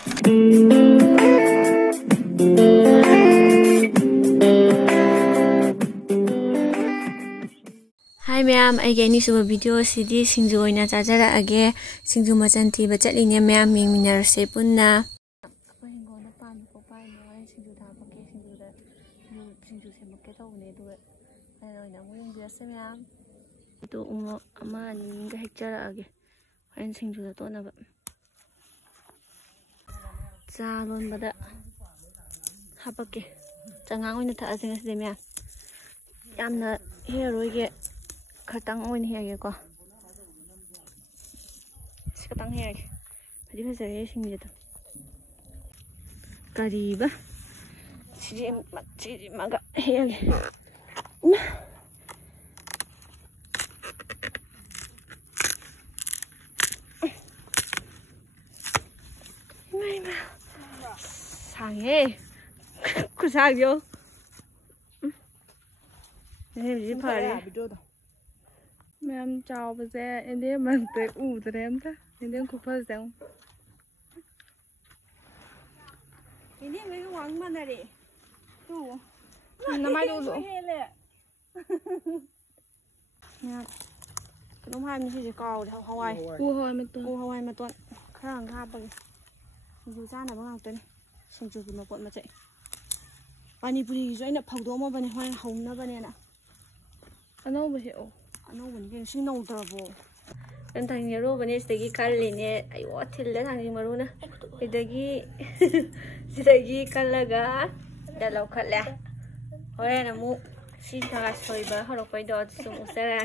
Hi ma'am, aige ni suba video CD singju oina chajara age singju machan ti bachali ne ma'am ming minar se punna ahingo na pam ko pai no ai singju da ba ke singju da singju se makke to ne du ai oina mo yung biase ma'am itu umo ama ni ga hechara age ai singju da to na ba cha lon bada hapake changang oina tha asing ase ma'am yamna heroi ge khatang oin hege ko khatang hege phadi phajare singje to kariba chiri maga hege mai 상해 구사교 네 파래 Ma'am chào bà xe, em đi bằng tới ủ từ em ta. Em đi cục phơi xong. Em đi mấy cái quán mà này đủ. Nó mai đủ rồi. Nha. Cái nông hai mình chỉ cầu để Hawaii. Hawaii mà tuần. Khá là ngáp bằng. Dù ra là bằng tuần. Xong chụp nó cuộn mà chạy. Pani puri rồi nó phồng đố mà bên hoa hồng nó bên này nè. Anh đâu mà hiểu. Ano bani sing no trabo dan thang yaro bani stegi kalli ne ayo thille thang maruna idagi sidagi kallaga dalaw khalla hore na mu si thaga soiba horok pai do sum usara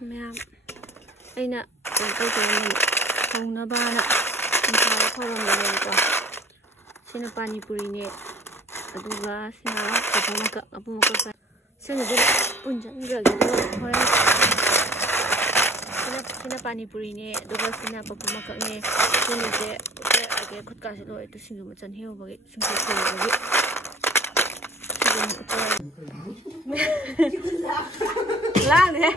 ma'am aina cái không nó ba nè không phải không làm được rồi xin nó pani puri nè aduga xin nó apa mau ke xin nó pun jangan gitu thôi xin nó pani puri nè aduga xin nó apa mau ke nè xin nó je agak khut kasih lo itu xin nó macam heo bagi xin nó bagi lang deh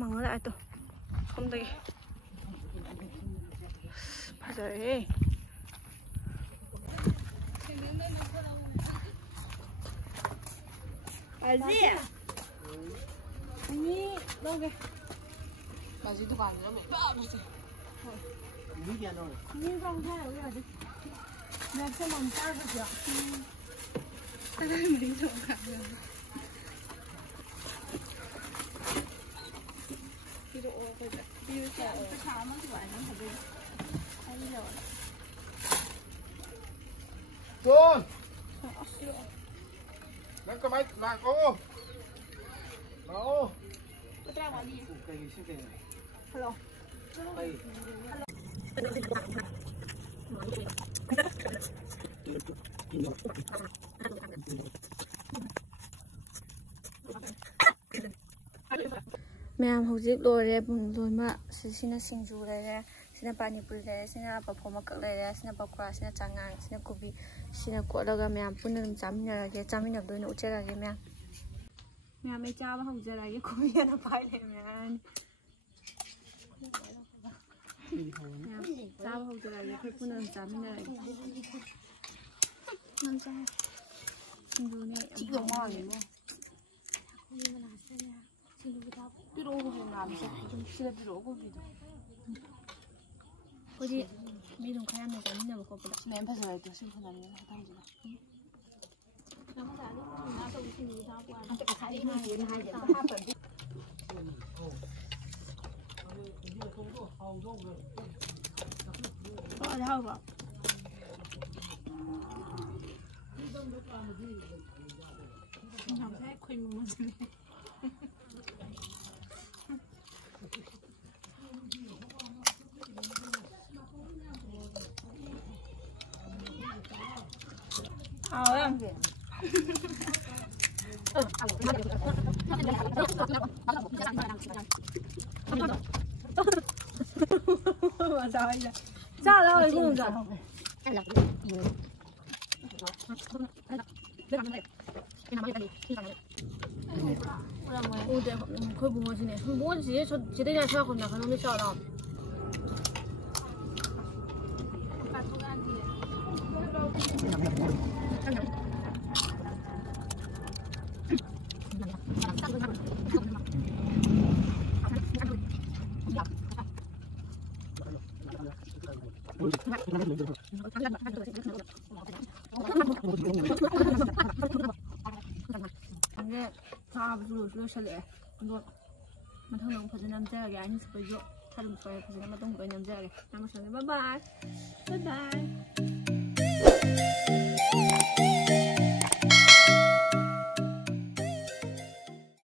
mang lại tuh không đây phải rồi gì ini đâu kìa bà gì tôi còn nhớ mẹ bà gì ini không thay rồi gì mẹ sẽ làm sao được chưa cái này mình trộn cả rồi Tuôn nó có mấy là cô đó hello ma'am hojik lore loi ma sina singju le sina pani puri le sina paphoma kak le sina pakra sina changang sina kobi sina ko laga ma'am punna chamina ge chamina doina uchera ge ma'am ma'am ai cha ba hojera ge kobi na pai le ma'am cha ba hojera ge khoi punna chamina man cha singju ne 이거 뭐 하는 거? ꯄꯤꯔꯛꯑꯣ ꯉꯥꯕꯁꯦ 좀 ꯁꯤꯗ ꯄꯤꯔꯛꯑꯣ ꯀꯣꯕꯤꯗꯣ. ꯑꯩꯈꯣꯏꯗꯤ ꯃꯤ ꯑꯗꯨꯝ ꯈꯔ ꯌꯥꯝꯅ ꯆꯥꯃꯤꯟꯅꯕ ꯈꯣꯠꯄꯗ. ꯃꯌꯥꯝ ꯐꯖꯔꯦ ꯁꯤ ꯐꯅꯕꯅꯦ ꯃꯊꯪꯁꯤꯗ. 하고 감사해 코인 먹는 맞아 이제 자 나와 이거 자 오, 네, 거의 붕어지네. 뭐지? 저 지대냐 생각했나? 그놈 있잖아. 근데 다 부르실래? 이거 마탕 퍼진 남자에게 아니 스포죠. 다른 거에 퍼진 남자 남자에게 남으시는 바이바이. 바이바이.